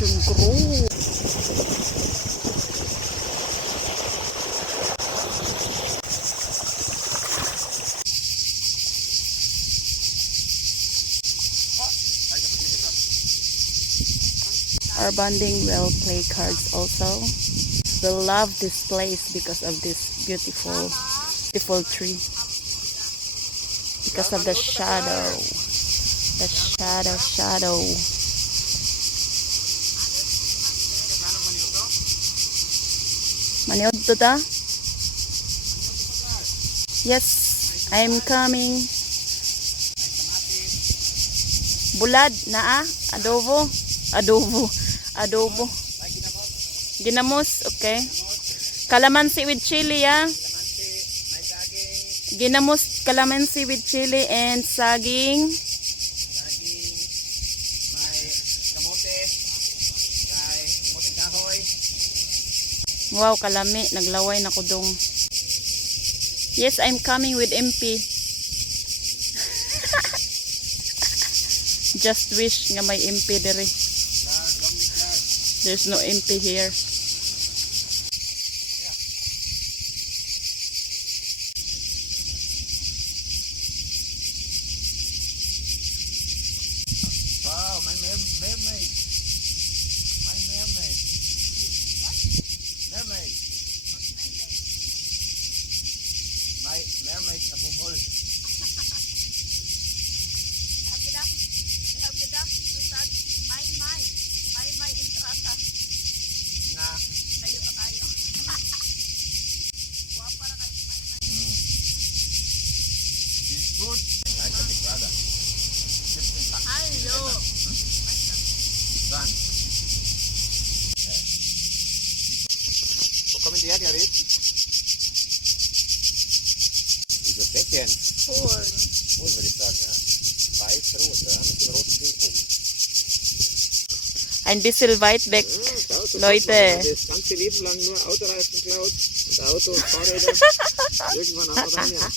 passion fruit. Our bonding will play cards also. We'll love this place because of this beautiful tree. Because of the shadow. The shadow. Maniod to ta? Yes, I'm coming. Bulad na adobo. Ginamos, okay. Calamansi with chili, ah. Ginamos calamansi with chili and saging. Wow, kalami, naglaway na kudong. Yes, I'm coming with MP. Just wish nga may MP diri. There's no MP here. Wow, my mermaid. My mermaid. What? Mermaid. What mermaid? My mermaid na buhol. May intrasa. Na. Layo na kayo. Wapa na kayo may. This food. Ay, sa tigrada. Hello. Run. So kami diyan nga rin. Ito second. Four. Four very strong, ja. Weiß rot, ja. Mit dem roten Winkel. Ein bisschen weit weg, Leute. Das ganze Leben lang nur Autoreifen geklaut und Auto und Fahrräder. Irgendwann haben wir dann ja.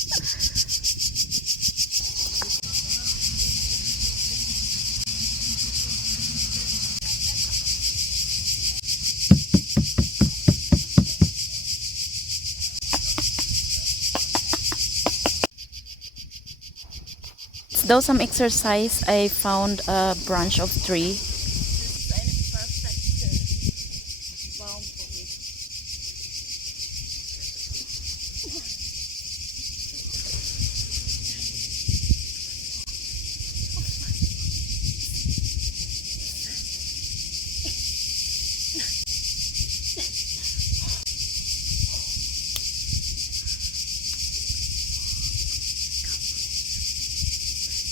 Though some exercise, I found a branch of tree.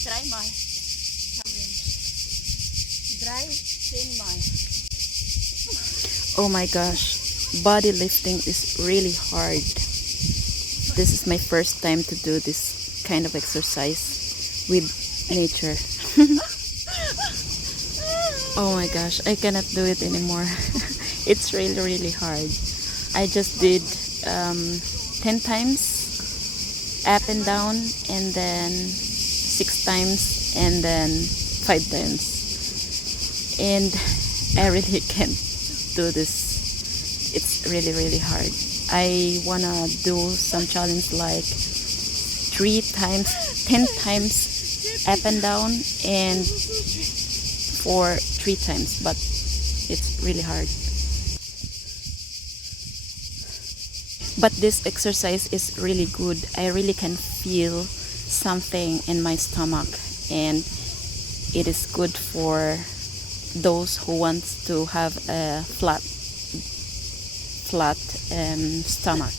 Try my dry thin my. Oh my gosh, body lifting is really hard. This is my first time to do this kind of exercise with nature. Oh my gosh, I cannot do it anymore. It's really hard. I just did 10 times up and down, and then 6 times, and then 5 times, and I really can't do this. It's really hard. I wanna do some challenge like 3 times, 10 times up and down, and for 3 times, but it's really hard. But this exercise is really good. I really can feel something in my stomach, and it is good for those who want to have a flat stomach.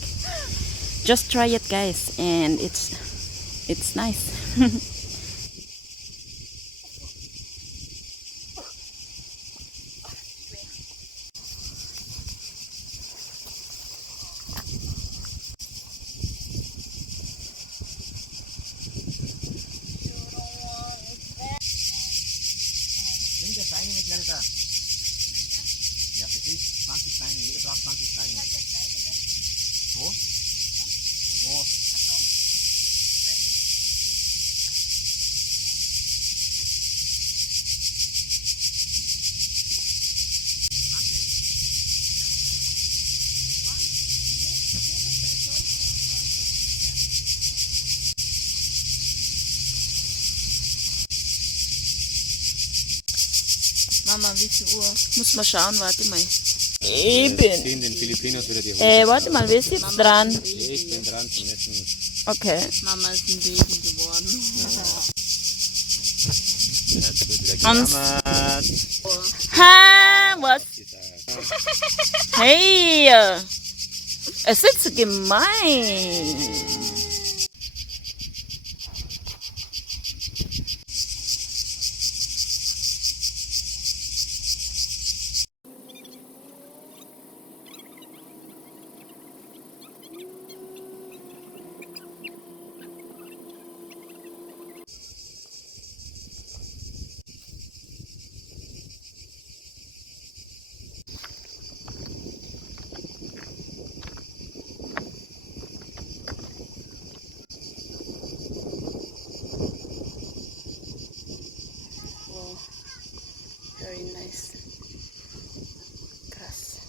Just try it, guys, and it's nice. Steine mit Jalita. Ja, das ist 20 Steine. Jeder braucht 20 Steine. Wo? Wo? Mama, wie viel Uhr? Muss mal schauen, warte mal. In Eben. den Filipinos wieder die Hose. Warte mal, wer ist jetzt dran? Ich bin dran zum Essen. Okay. Mama ist ein Baby geworden. Jetzt wird wieder Ans- gejammert. Ha, was? Hey, es ist so gemein. Wow, very nice. Krass.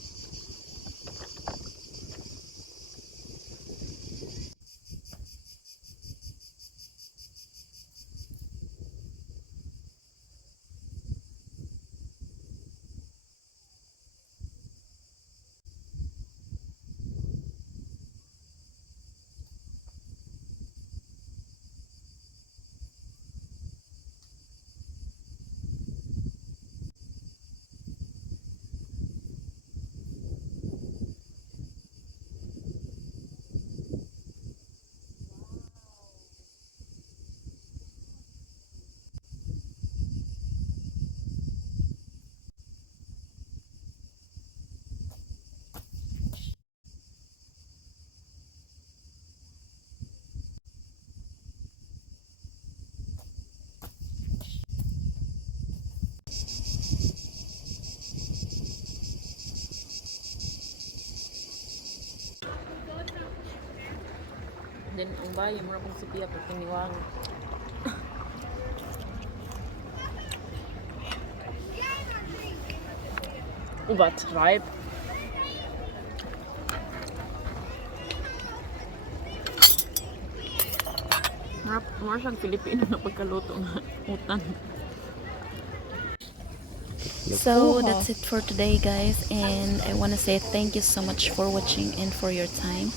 Then, ang bayo, mura kong si Pia pag tiniwang. Übertreib. Mura siyang Pilipino na pagkaluto ng utan. So that's it for today, guys, and I want to say thank you so much for watching and for your time.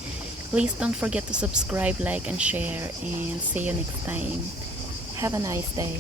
Please don't forget to subscribe, like, and share, and see you next time. Have a nice day.